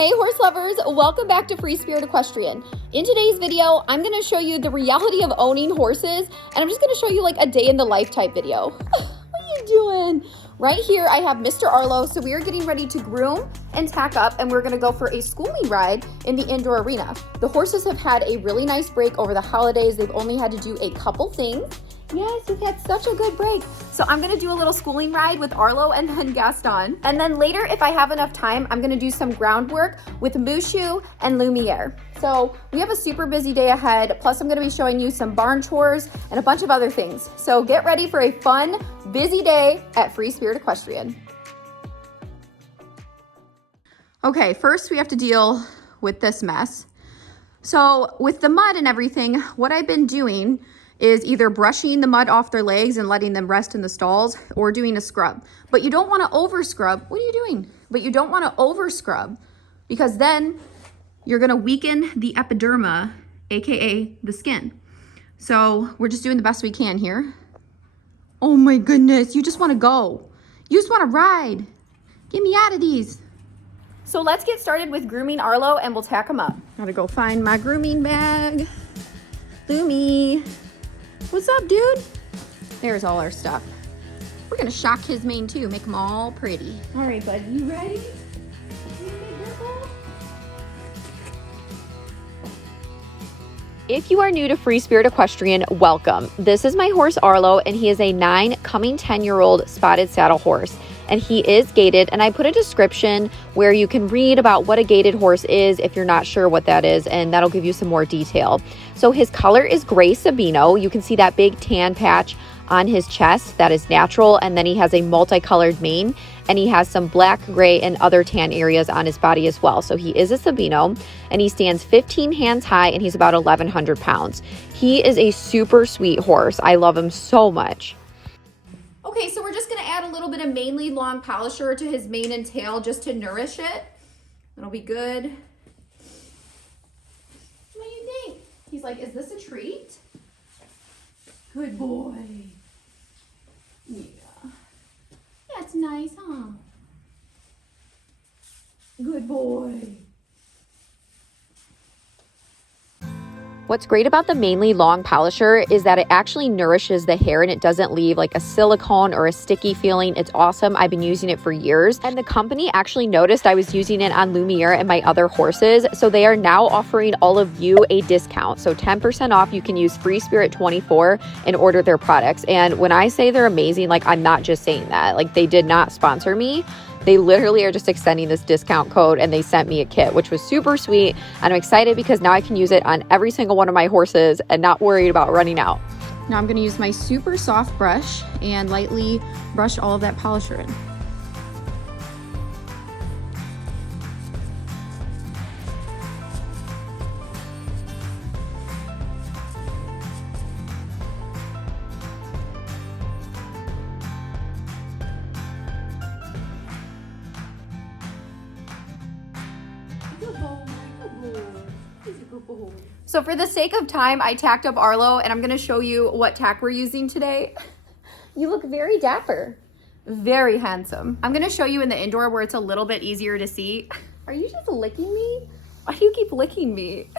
Hey horse lovers, welcome back to Free Spirit Equestrian. In today's video, I'm gonna show you the reality of owning horses, and I'm just gonna show you like a day in the life type video. What are you doing? Right here, I have Mr. Arlo, so we are getting ready to groom and tack up, and we're gonna go for a schooling ride in the indoor arena. The horses have had a really nice break over the holidays. They've only had to do a couple things. Yes, we've had such a good break. So I'm gonna do a little schooling ride with Arlo and then Gaston. And then later, if I have enough time, I'm gonna do some groundwork with MUSHU and LUMIERE. So we have a super busy day ahead. Plus I'm gonna be showing you some barn chores and a bunch of other things. So get ready for a fun, busy day at Free Spirit Equestrian. Okay, first we have to deal with this mess. So with the mud and everything, what I've been doing is either brushing the mud off their legs and letting them rest in the stalls or doing a scrub. But you don't wanna over scrub. What are you doing? But you don't wanna over scrub because then you're gonna weaken the epiderma, AKA the skin. So we're just doing the best we can here. Oh my goodness, you just wanna go. You just wanna ride. Get me out of these. So let's get started with grooming Arlo and we'll tack him up. Gotta go find my grooming bag. Lumi. What's up, dude? There's all our stuff. We're gonna shock his mane too, make him all pretty. All right, bud, you ready? If you are new to Free Spirit Equestrian, welcome. This is my horse Arlo, and he is a 9 coming 10-year-old spotted saddle horse. And he is gaited, and I put a description where you can read about what a gaited horse is if you're not sure what that is, and that'll give you some more detail. So his color is gray Sabino. You can see that big tan patch on his chest. That is natural, and then he has a multicolored mane, and he has some black, gray, and other tan areas on his body as well. So he is a Sabino, and he stands 15 hands high, and he's about 1,100 pounds. He is a super sweet horse. I love him so much. Okay, so we're just gonna add a little bit of mainly long polisher to his mane and tail just to nourish it. It'll be good. What do you think? He's like, is this a treat? Good boy. Yeah. That's nice, huh? Good boy. What's great about the mainly long polisher is that it actually nourishes the hair and it doesn't leave like a silicone or a sticky feeling. It's awesome. I've been using it for years, and the company actually noticed I was using it on Lumiere and my other horses. So they are now offering all of you a discount. So 10% off. You can use Free Spirit 24 and order their products. And when I say they're amazing, like I'm not just saying that, like they did not sponsor me. They literally are just extending this discount code, and they sent me a kit, which was super sweet. And I'm excited because now I can use it on every single one of my horses and not worried about running out. Now I'm gonna use my super soft brush and lightly brush all of that polisher in. So for the sake of time, I tacked up Arlo, and I'm gonna show you what tack we're using today. You look very dapper, very handsome. I'm gonna show you in the indoor where it's a little bit easier to see. Are you just licking me? Why do you keep licking me?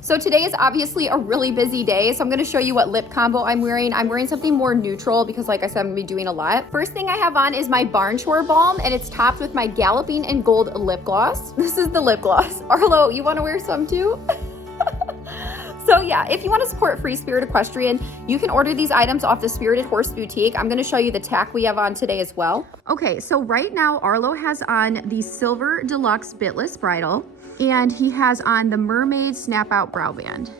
So today is obviously a really busy day, so I'm gonna show you what lip combo I'm wearing. I'm wearing something more neutral because like I said, I'm gonna be doing a lot. First thing I have on is my Barn Chore Balm, and it's topped with my Galloping in Gold lip gloss. This is the lip gloss. Arlo, you wanna wear some too? So yeah, if you want to support Free Spirit Equestrian, you can order these items off the Spirited Horse Boutique. I'm going to show you the tack we have on today as well. Okay, so right now Arlo has on the Silver Deluxe Bitless Bridle, and he has on the Mermaid Snap Out Brow Band.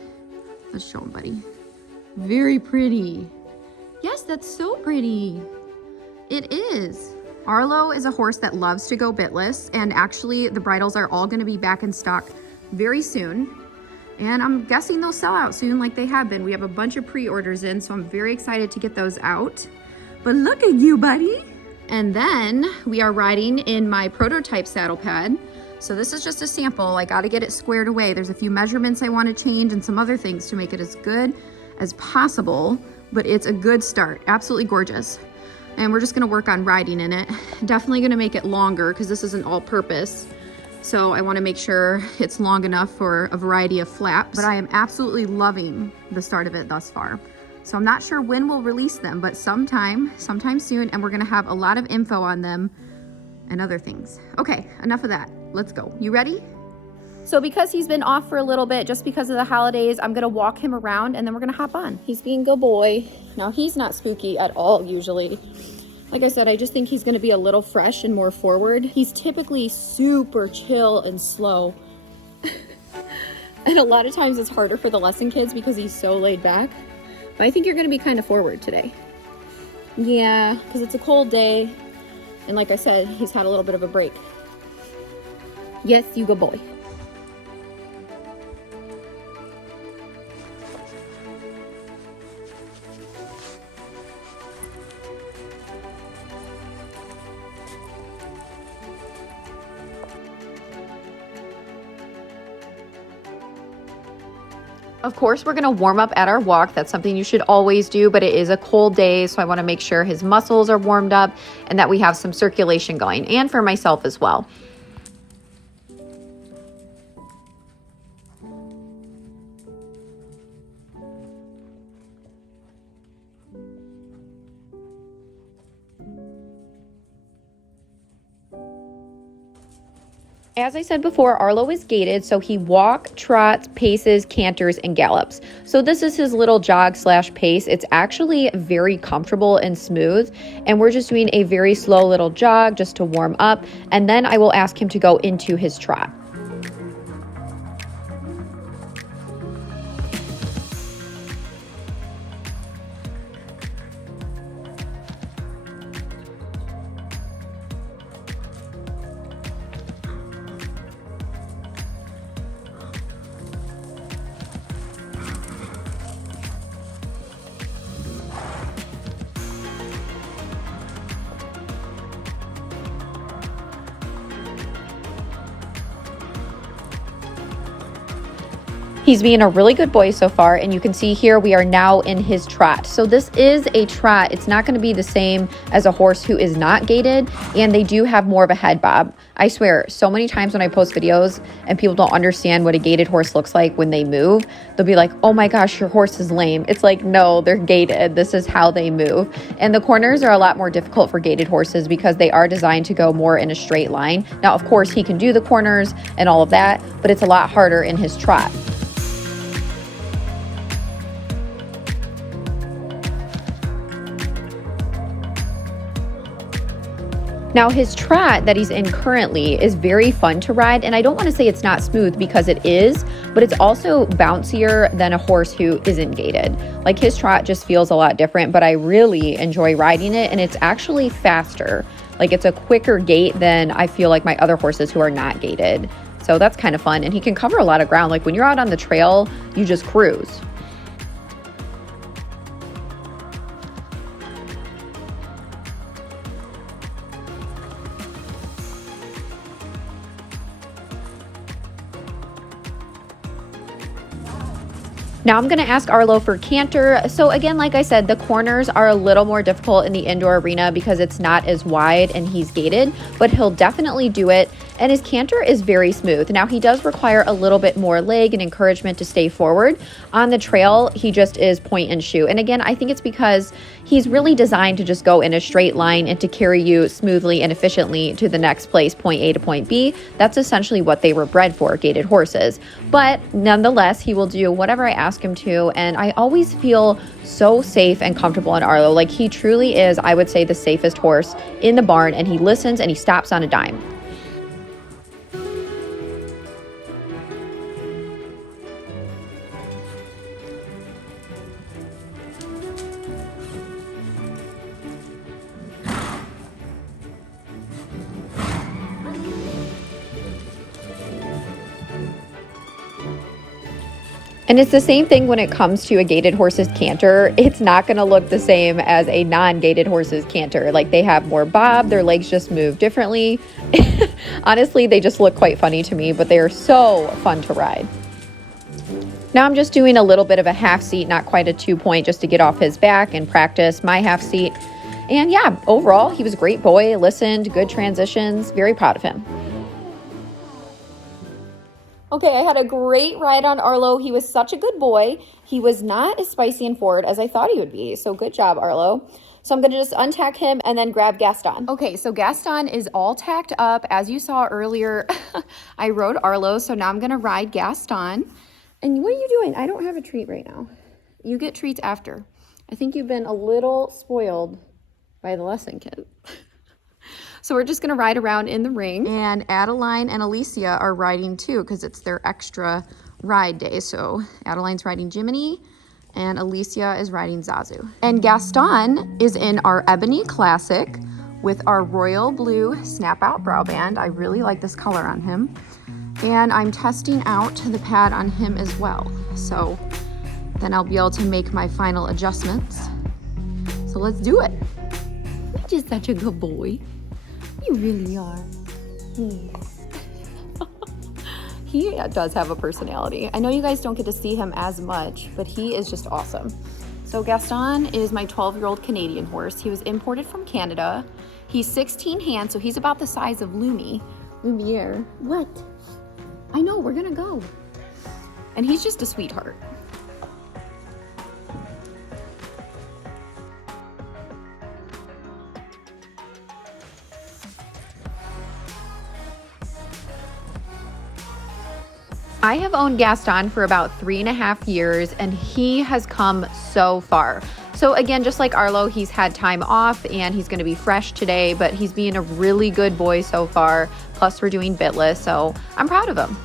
Let's show him, buddy. Very pretty. Yes, that's so pretty. It is. Arlo is a horse that loves to go bitless, and actually the bridles are all going to be back in stock very soon. And I'm guessing they'll sell out soon like they have been. We have a bunch of pre-orders in, so I'm very excited to get those out. But look at you, buddy. And then we are riding in my prototype saddle pad. So this is just a sample. I gotta get it squared away. There's a few measurements I wanna change and some other things to make it as good as possible, but it's a good start. Absolutely gorgeous. And we're just gonna work on riding in it. Definitely gonna make it longer because this isn't all purpose. So I want to make sure it's long enough for a variety of flaps, but I am absolutely loving the start of it thus far. So I'm not sure when we'll release them, but sometime soon, and we're going to have a lot of info on them and other things. Okay, enough of that. Let's go. You ready? So because he's been off for a little bit, just because of the holidays, I'm gonna walk him around and then we're gonna hop on. He's being a good boy. Now he's not spooky at all usually. Like I said, I just think he's gonna be a little fresh and more forward. He's typically super chill and slow. And a lot of times it's harder for the lesson kids because he's so laid back. But I think you're gonna be kind of forward today. Yeah, because it's a cold day. And like I said, he's had a little bit of a break. Yes, you good boy. Of course, we're going to warm up at our walk. That's something you should always do, but it is a cold day, so I want to make sure his muscles are warmed up and that we have some circulation going, and for myself as well. As I said before, Arlo is gaited, so he walks, trots, paces, canters, and gallops. So this is his little jog / pace. It's actually very comfortable and smooth, and we're just doing a very slow little jog just to warm up, and then I will ask him to go into his trot. He's being a really good boy so far, and you can see here we are now in his trot. So this is a trot. It's not going to be the same as a horse who is not gaited, and they do have more of a head bob. I swear, so many times when I post videos and people don't understand what a gaited horse looks like when they move, they'll be like, oh my gosh, your horse is lame. It's like, no, they're gaited. This is how they move. And the corners are a lot more difficult for gaited horses because they are designed to go more in a straight line. Now, of course, he can do the corners and all of that, but it's a lot harder in his trot. Now his trot that he's in currently is very fun to ride, and I don't want to say it's not smooth because it is, but it's also bouncier than a horse who isn't gaited. Like his trot just feels a lot different, but I really enjoy riding it, and it's actually faster. Like it's a quicker gait than I feel like my other horses who are not gaited. So that's kind of fun, and he can cover a lot of ground. Like when you're out on the trail, you just cruise. Now I'm going to ask Arlo for canter. So again, like I said, the corners are a little more difficult in the indoor arena because it's not as wide and he's gaited, but he'll definitely do it. And his canter is very smooth. Now he does require a little bit more leg and encouragement to stay forward. On the trail, he just is point and shoe. And again, I think it's because he's really designed to just go in a straight line and to carry you smoothly and efficiently to the next place, point A to point B. That's essentially what they were bred for, gaited horses. But nonetheless, he will do whatever I ask him to, and I always feel so safe and comfortable on Arlo. Like he truly is, I would say, the safest horse in the barn, and he listens and he stops on a dime. And it's the same thing when it comes to a gaited horse's canter. It's not going to look the same as a non-gaited horse's canter. Like they have more bob, their legs just move differently. Honestly, they just look quite funny to me, but they are so fun to ride. Now I'm just doing a little bit of a half seat, not quite a 2-point, just to get off his back and practice my half seat. And yeah, overall, he was a great boy, listened, good transitions, very proud of him. Okay, I had a great ride on Arlo. He was such a good boy. He was not as spicy and forward as I thought he would be. So good job, Arlo. So I'm going to just untack him and then grab Gaston. Okay, so Gaston is all tacked up. As you saw earlier, I rode Arlo. So now I'm going to ride Gaston. And what are you doing? I don't have a treat right now. You get treats after. I think you've been a little spoiled by the lesson kid. So we're just gonna ride around in the ring. And Adeline and Alicia are riding too because it's their extra ride day. So Adeline's riding Jiminy and Alicia is riding ZAZU. And Gaston is in our Ebony Classic with our royal blue snap out brow band. I really like this color on him. And I'm testing out the pad on him as well. So then I'll be able to make my final adjustments. So let's do it. You're just such a good boy. You really are. He does have a personality. I know you guys don't get to see him as much, but he is just awesome. So Gaston is my 12-year-old Canadian horse. He was imported from Canada. He's 16 hands, so he's about the size of Lumiere. What? I know, we're gonna go. And he's just a sweetheart. I have owned Gaston for about 3.5 years and he has come so far. So again, just like Arlo, he's had time off and he's gonna be fresh today, but he's being a really good boy so far. Plus we're doing bitless, so I'm proud of him.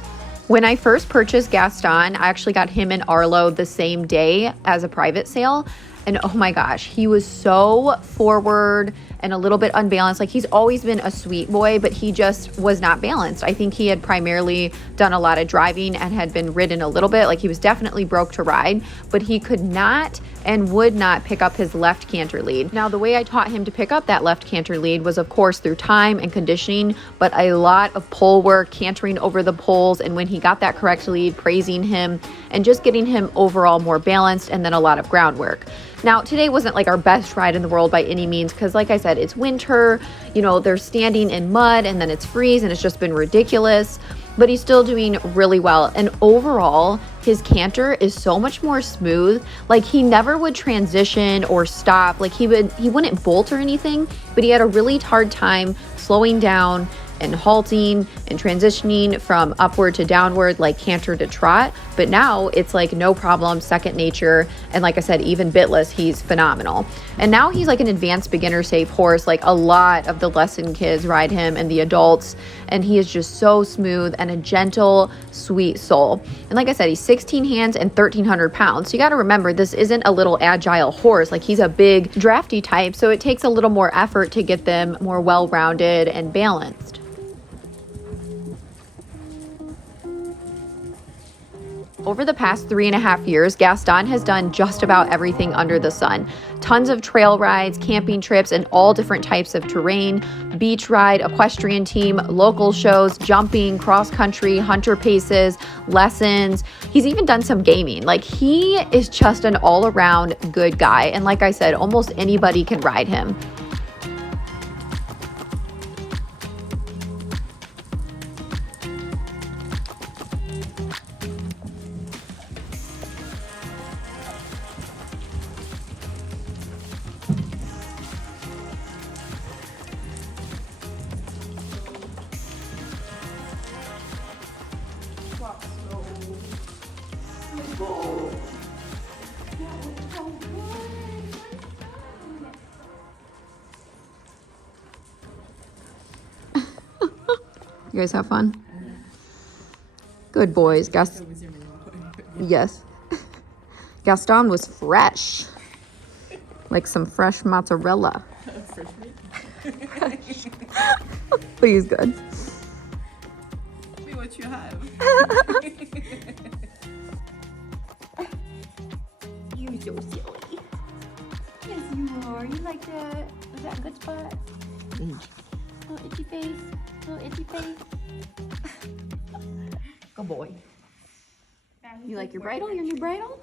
When I first purchased Gaston, I actually got him and Arlo the same day as a private sale. And oh my gosh, he was so forward and a little bit unbalanced. Like he's always been a sweet boy, but he just was not balanced. I think he had primarily done a lot of driving and had been ridden a little bit. Like he was definitely broke to ride, but he could not and would not pick up his left canter lead. Now, the way I taught him to pick up that left canter lead was of course through time and conditioning, but a lot of pole work, cantering over the poles. And when he got that correct lead, praising him and just getting him overall more balanced, and then a lot of groundwork. Now, today wasn't like our best ride in the world by any means, because like I said, it's winter, you know, they're standing in mud and then it's freeze and it's just been ridiculous, but he's still doing really well. And overall, his canter is so much more smooth. Like he never would transition or stop. Like he wouldn't bolt or anything, but he had a really hard time slowing down and halting and transitioning from upward to downward, like canter to trot. But now it's like no problem, second nature. And like I said, even bitless, he's phenomenal. And now he's like an advanced beginner safe horse. Like a lot of the lesson kids ride him and the adults, and he is just so smooth and a gentle, sweet soul. And like I said, he's 16 hands and 1,300 pounds. So you got to remember, this isn't a little agile horse. Like he's a big drafty type. So it takes a little more effort to get them more well-rounded and balanced. Over the past 3.5 years, Gaston has done just about everything under the sun. Tons of trail rides, camping trips, and all different types of terrain, beach ride, equestrian team, local shows, jumping, cross country, hunter paces, lessons. He's even done some gaming. Like he is just an all around good guy. And like I said, almost anybody can ride him. You guys have fun? Good boys. Yes. Gaston was fresh. Like some fresh mozzarella. Fresh meat? But he's good. See what you have. You're so silly. Yes, you are. You like that? Was that a good spot? Little itchy face. Little itchy face. Good boy. You like your bridle? Your new bridle?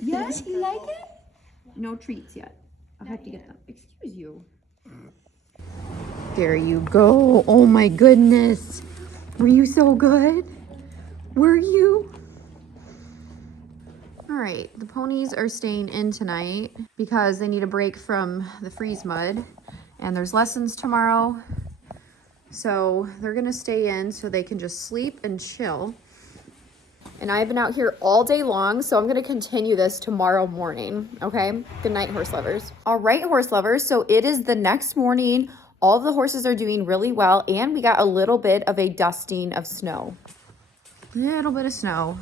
Yes, you like it? No treats yet. I'll have to get them. Excuse you. There you go. Oh my goodness. Were you so good? Were you? All right, the ponies are staying in tonight because they need a break from the freeze mud, and there's lessons tomorrow. So they're gonna stay in so they can just sleep and chill. And I've been out here all day long, so I'm gonna continue this tomorrow morning, okay? Good night, horse lovers. All right, horse lovers, so it is the next morning. All of the horses are doing really well, and we got a little bit of a dusting of snow. Little bit of snow.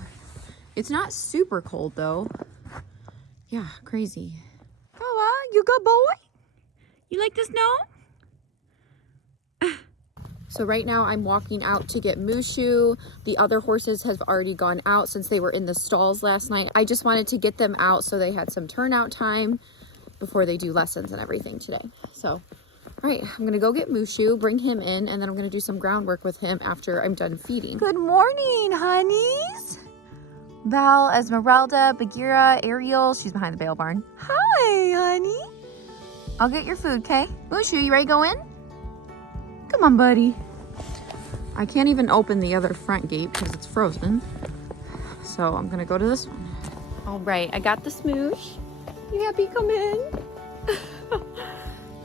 It's not super cold though. Yeah, crazy. Oh, you good boy? You like the snow? So right now I'm walking out to get MUSHU. The other horses have already gone out since they were in the stalls last night. I just wanted to get them out so they had some turnout time before they do lessons and everything today. So, all right, I'm gonna go get MUSHU, bring him in, and then I'm gonna do some groundwork with him after I'm done feeding. Good morning, honeys. Belle, Esmeralda, Bagheera, Ariel, she's behind the bale barn. Hi, honey. I'll get your food, okay? MUSHU, you ready to go in? Come on, buddy. I can't even open the other front gate because it's frozen. So I'm gonna go to this one. All right, I got the smoosh. You happy? Come in.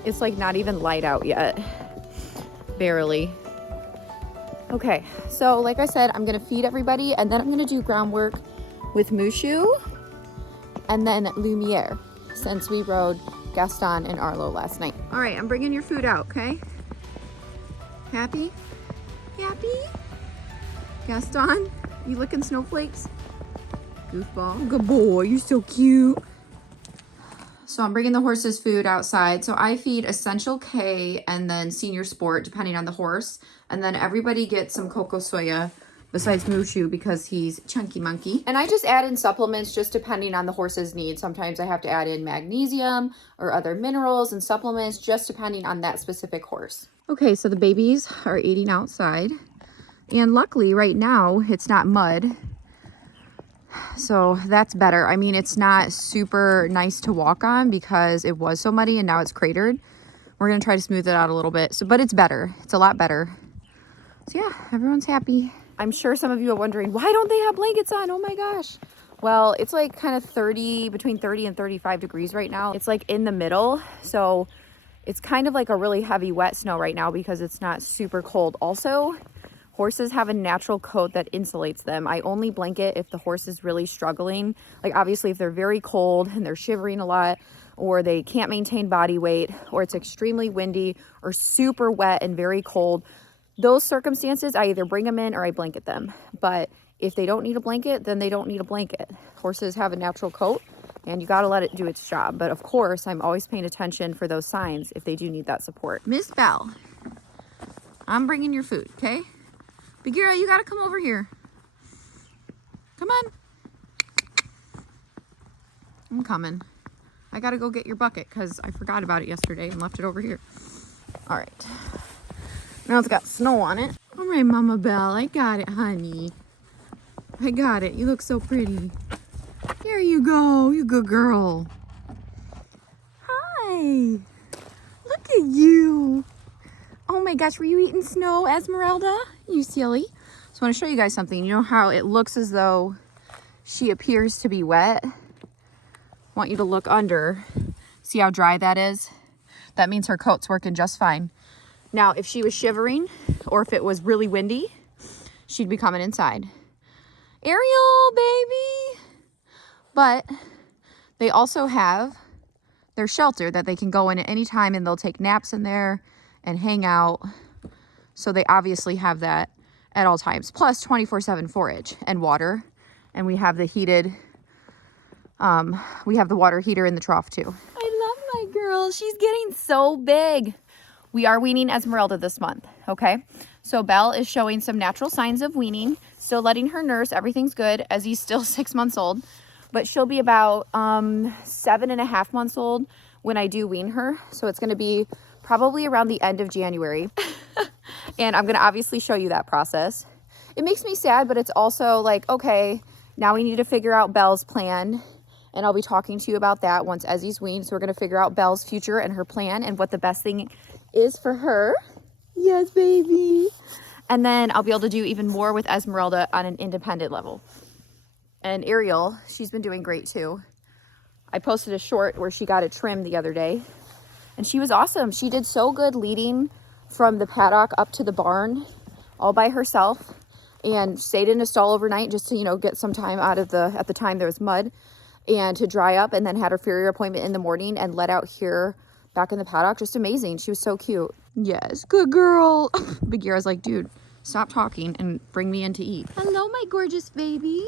It's like not even light out yet. Barely. Okay, so like I said, I'm gonna feed everybody and then I'm gonna do groundwork with MUSHU and then Lumiere since we rode Gaston and Arlo last night. All right, I'm bringing your food out, okay? Happy? Happy? Gaston, you licking snowflakes? Goofball. Good boy, you're so cute. So I'm bringing the horses food outside. So I feed Essential K and then Senior Sport, depending on the horse. And then everybody gets some cocoa soya besides MUSHU because he's chunky monkey. And I just add in supplements just depending on the horse's needs. Sometimes I have to add in magnesium or other minerals and supplements just depending on that specific horse. Okay, so the babies are eating outside. And luckily right now it's not mud. So that's better. I mean, it's not super nice to walk on because it was so muddy and now it's cratered. We're gonna try to smooth it out a little bit. So, but it's better. It's a lot better. So yeah, everyone's happy. I'm sure some of you are wondering, why don't they have blankets on? Oh my gosh. Well, it's like kind of between 30 and 35 degrees right now. It's like in the middle. So it's kind of like a really heavy wet snow right now because it's not super cold. Also, horses have a natural coat that insulates them. I only blanket if the horse is really struggling. Like obviously if they're very cold and they're shivering a lot or they can't maintain body weight or it's extremely windy or super wet and very cold, those circumstances, I either bring them in or I blanket them. But if they don't need a blanket, then they don't need a blanket. Horses have a natural coat and you gotta let it do its job. But of course, I'm always paying attention for those signs if they do need that support. Miss Belle, I'm bringing your food, okay? Bagheera, you gotta come over here. Come on. I'm coming. I gotta go get your bucket because I forgot about it yesterday and left it over here. All right. Now it's got snow on it. All right, Mama Belle, I got it, honey. I got it. You look so pretty. Here you go, you good girl. Hi. Look at you. Oh my gosh, were you eating snow, Esmeralda? You silly. So I want to show you guys something. You know how it looks as though she appears to be wet? I want you to look under. See how dry that is? That means her coat's working just fine. Now, if she was shivering or if it was really windy, she'd be coming inside. Ariel, baby! But they also have their shelter that they can go in at any time and they'll take naps in there and hang out. So they obviously have that at all times. Plus 24/7 forage and water. And we have the heated, we have the water heater in the trough too. I love my girl. She's getting so big. We are weaning Esmeralda this month, okay? So Belle is showing some natural signs of weaning. Still letting her nurse. Everything's good as he's still 6 months old. But she'll be about 7.5 months old when I do wean her. So it's gonna be probably around the end of January. And I'm gonna obviously show you that process. It makes me sad, but it's also like, okay, now we need to figure out Belle's plan. And I'll be talking to you about that once Ezzy's weaned. So we're gonna figure out Belle's future and her plan and what the best thing is for her. Yes, baby. And then I'll be able to do even more with Esmeralda on an independent level. And Ariel, she's been doing great too. I posted a short where she got it trimmed the other day. And she was awesome. She did so good leading from the paddock up to the barn all by herself. And stayed in a stall overnight just to, you know, get some time out of at the time there was mud. And to dry up, and then had her farrier appointment in the morning and let out here back in the paddock. Just amazing. She was so cute. Yes, good girl. Bagheera's like, dude, stop talking and bring me in to eat. Hello, my gorgeous baby.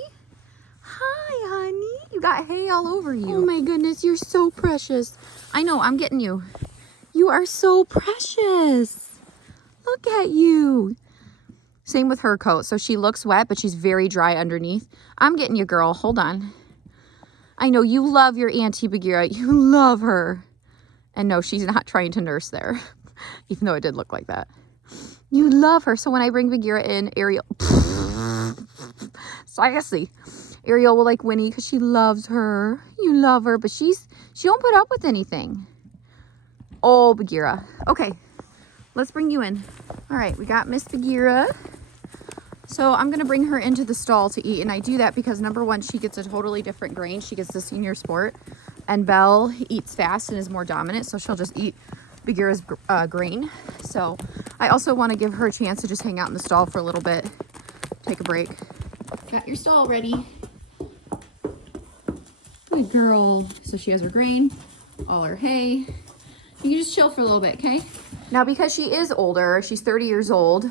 Hi, honey. You got hay all over you. Oh my goodness, you're so precious. I know, I'm getting you. You are so precious. Look at you. Same with her coat. So she looks wet, but she's very dry underneath. I'm getting you, girl. Hold on. I know you love your Auntie Bagheera. You love her. And no, she's not trying to nurse there, even though it did look like that. You love her. So when I bring Bagheera in, Ariel, sassy. Ariel will like Winnie because she loves her. You love her, but she don't put up with anything. Oh, Bagheera. Okay, let's bring you in. All right, we got Miss Bagheera. So I'm gonna bring her into the stall to eat, and I do that because number one, she gets a totally different grain. She gets the senior sport, and Belle eats fast and is more dominant, so she'll just eat Bagheera's grain. So I also want to give her a chance to just hang out in the stall for a little bit, take a break. Got your stall ready. Good girl. So she has her grain, all her hay. You can just chill for a little bit, okay? Now, because she is older, she's 30 years old,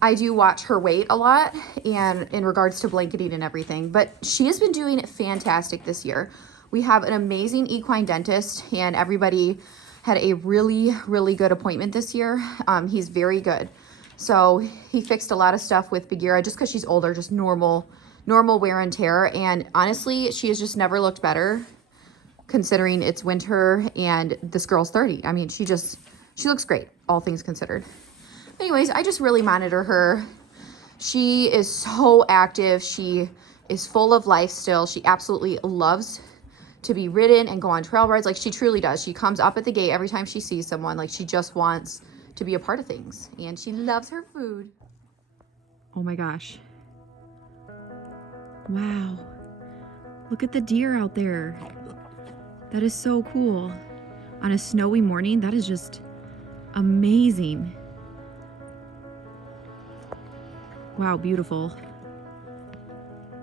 I do watch her weight a lot and in regards to blanketing and everything, but she has been doing fantastic this year. We have an amazing equine dentist, and everybody had a really, really good appointment this year. He's very good. So he fixed a lot of stuff with Bagheera just because she's older, just normal wear and tear. And honestly, she has just never looked better considering it's winter and this girl's 30. I mean, she looks great, all things considered. Anyways, I just really monitor her. She is so active. She is full of life still. She absolutely loves to be ridden and go on trail rides. Like, she truly does. She comes up at the gate every time she sees someone. Like, she just wants to be a part of things, and she loves her food. Oh my gosh. Wow. Look at the deer out there. That is so cool. On a snowy morning, that is just amazing. Wow, beautiful.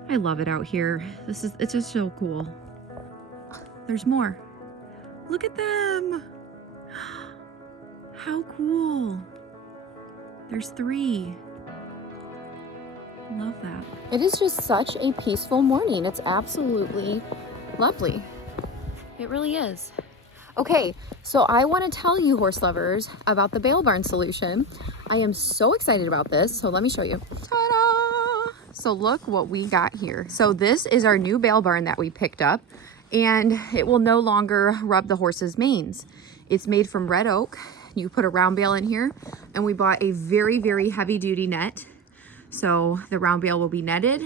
I love it out here. It's just so cool. There's more. Look at them. How cool. There's 3. Love that. It is just such a peaceful morning. It's absolutely lovely. It really is. Okay, so I want to tell you, horse lovers, about the bale barn solution. I am so excited about this, so let me show you. Ta-da! So look what we got here. So this is our new bale barn that we picked up, and it will no longer rub the horse's manes. It's made from red oak. You put a round bale in here, and we bought a very, very heavy duty net. So the round bale will be netted,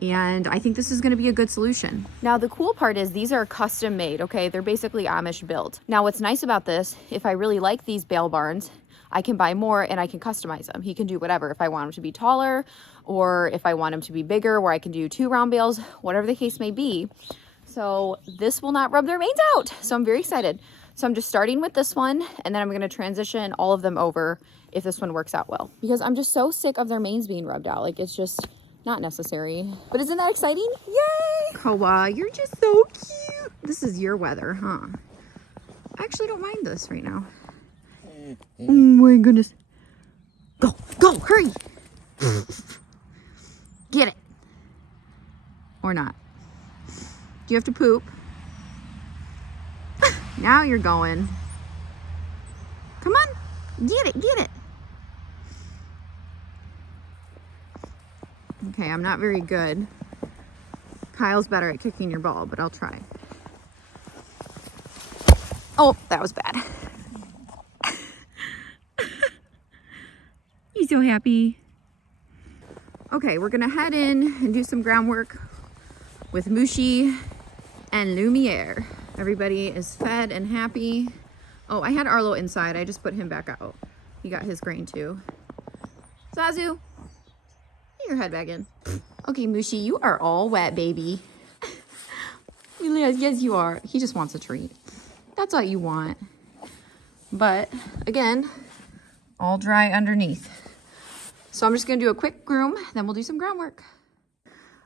and I think this is going to be a good solution. Now, the cool part is these are custom made, okay? They're basically Amish built. Now, what's nice about this, if I really like these bale barns, I can buy more and I can customize them. He can do whatever. If I want them to be taller, or if I want them to be bigger, where I can do 2 round bales, whatever the case may be. So this will not rub their manes out. So I'm very excited. So I'm just starting with this one, and then I'm going to transition all of them over if this one works out well, because I'm just so sick of their manes being rubbed out. Like, it's just not necessary. But isn't that exciting? Yay! Koa, you're just so cute. This is your weather, huh? I actually don't mind this right now. Oh my goodness. Go, go, hurry. Get it. Or not. Do you have to poop? Now you're going. Come on, get it, get it. Okay, I'm not very good. Kyle's better at kicking your ball, but I'll try. Oh, that was bad. He's so happy. Okay, we're gonna head in and do some groundwork with MUSHU and Lumiere. Everybody is fed and happy. Oh, I had Arlo inside. I just put him back out. He got his grain too. Zazu, get your head back in. Okay, Mushi, you are all wet, baby. Yes, you are. He just wants a treat. That's all you want. But again, all dry underneath. So I'm just gonna do a quick groom, then we'll do some groundwork.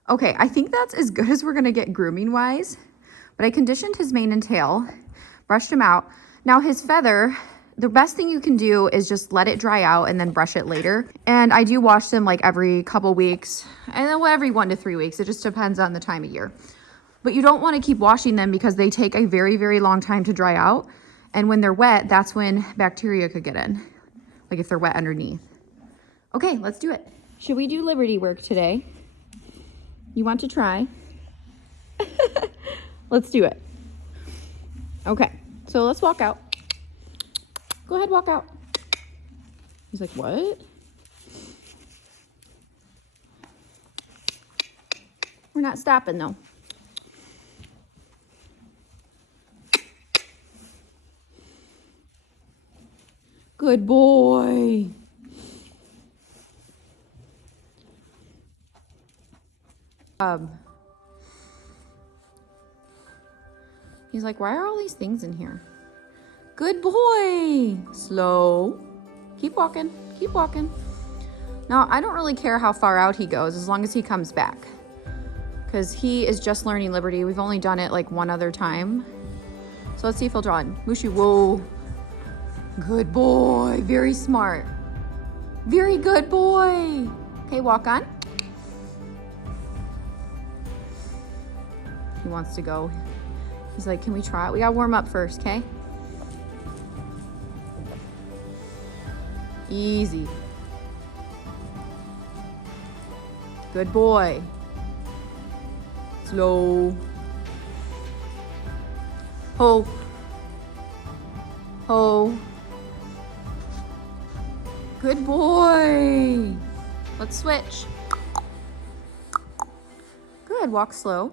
Okay, I think that's as good as we're gonna get grooming wise, but I conditioned his mane and tail, brushed him out. Now his feather, the best thing you can do is just let it dry out and then brush it later. And I do wash them like every couple weeks, and then every 1 to 3 weeks. It just depends on the time of year. But you don't want to keep washing them because they take a very, very long time to dry out. And when they're wet, that's when bacteria could get in, like if they're wet underneath. Okay, let's do it. Should we do Liberty work today? You want to try? Let's do it. Okay, so let's walk out. Go ahead, walk out. He's like, what? We're not stopping though. Good boy. He's like, why are all these things in here? Good boy. Slow. Keep walking. Keep walking. Now, I don't really care how far out he goes as long as he comes back. Because he is just learning Liberty. We've only done it like one other time. So let's see if he'll draw in. Mushu, whoa. Good boy. Very smart. Very good boy. Okay, walk on. He wants to go. He's like, can we try it? We gotta warm up first, okay? Easy. Good boy. Slow. Ho. Ho. Good boy. Let's switch. Good, walk slow.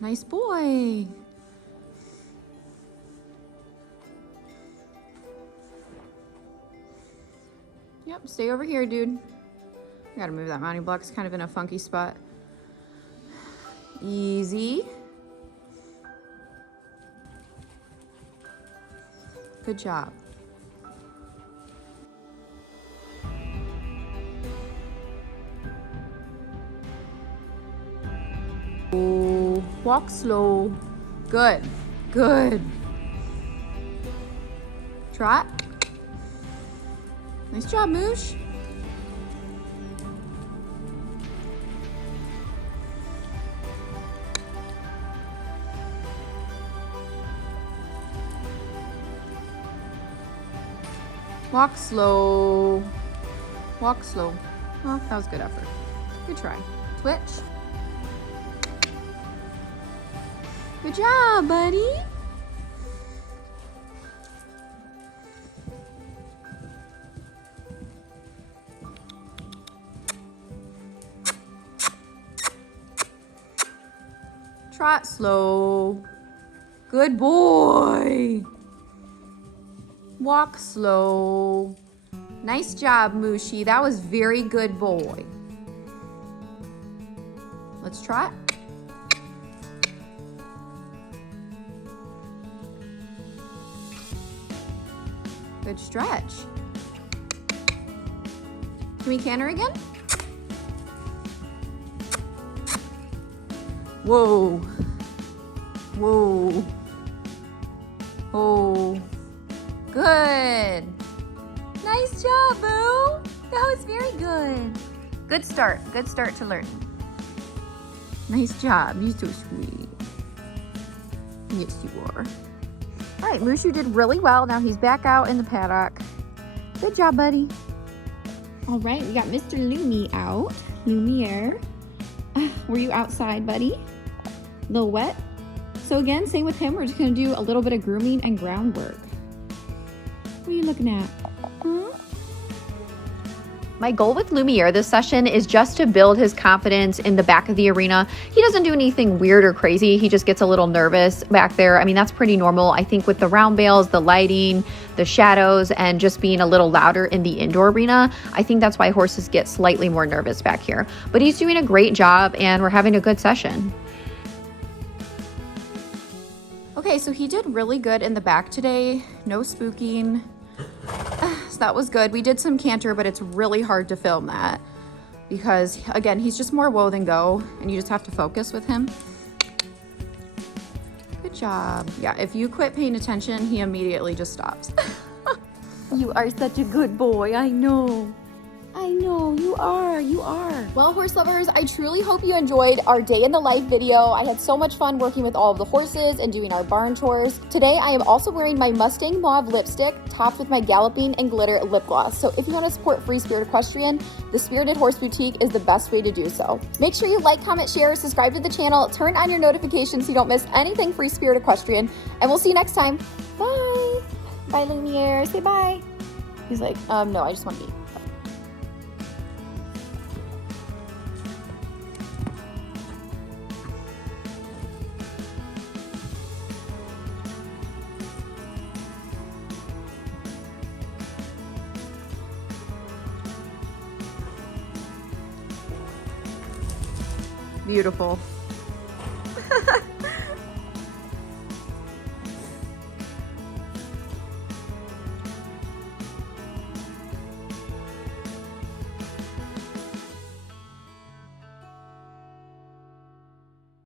Nice boy. Yep, stay over here, dude. I gotta move that mounting block. It's kind of in a funky spot. Easy. Good job. Oh, walk slow. Good. Good. Trot. Nice job, Moosh. Walk slow. Walk slow. Well, that was good effort. Good try. Twitch. Good job, buddy. Trot slow. Good boy. Walk slow. Nice job, Mushi. That was very good boy. Let's trot. Good stretch. Can we canter again? Whoa. Whoa. Oh. Good. Nice job, Boo. That was very good. Good start. Good start to learning. Nice job. You're so sweet. Yes, you are. All right, Mushu did really well. Now he's back out in the paddock. Good job, buddy. All right, we got Mr. Lumi out. Lumiere. Were you outside, buddy? A little wet? So again, same with him. We're just gonna do a little bit of grooming and groundwork. What are you looking at? Huh? My goal with Lumiere this session is just to build his confidence in the back of the arena. He doesn't do anything weird or crazy. He just gets a little nervous back there. I mean, that's pretty normal. I think with the round bales, the lighting, the shadows, and just being a little louder in the indoor arena, I think that's why horses get slightly more nervous back here. But he's doing a great job and we're having a good session. Okay, so he did really good in the back today. No spooking. So that was good. We did some canter, but it's really hard to film that because, again, he's just more whoa than go, and you just have to focus with him. Good job. Yeah, if you quit paying attention, he immediately just stops. You are such a good boy. I know. I know, you are. Well, horse lovers, I truly hope you enjoyed our day in the life video. I had so much fun working with all of the horses and doing our barn chores. Today, I am also wearing my Mustang Mauve lipstick topped with my Galloping and Glitter lip gloss. So if you want to support Free Spirit Equestrian, the Spirited Horse Boutique is the best way to do so. Make sure you like, comment, share, subscribe to the channel, turn on your notifications so you don't miss anything Free Spirit Equestrian, and we'll see you next time. Bye. Bye, Lumiere. Say bye. He's like, no, I just want to eat. Beautiful.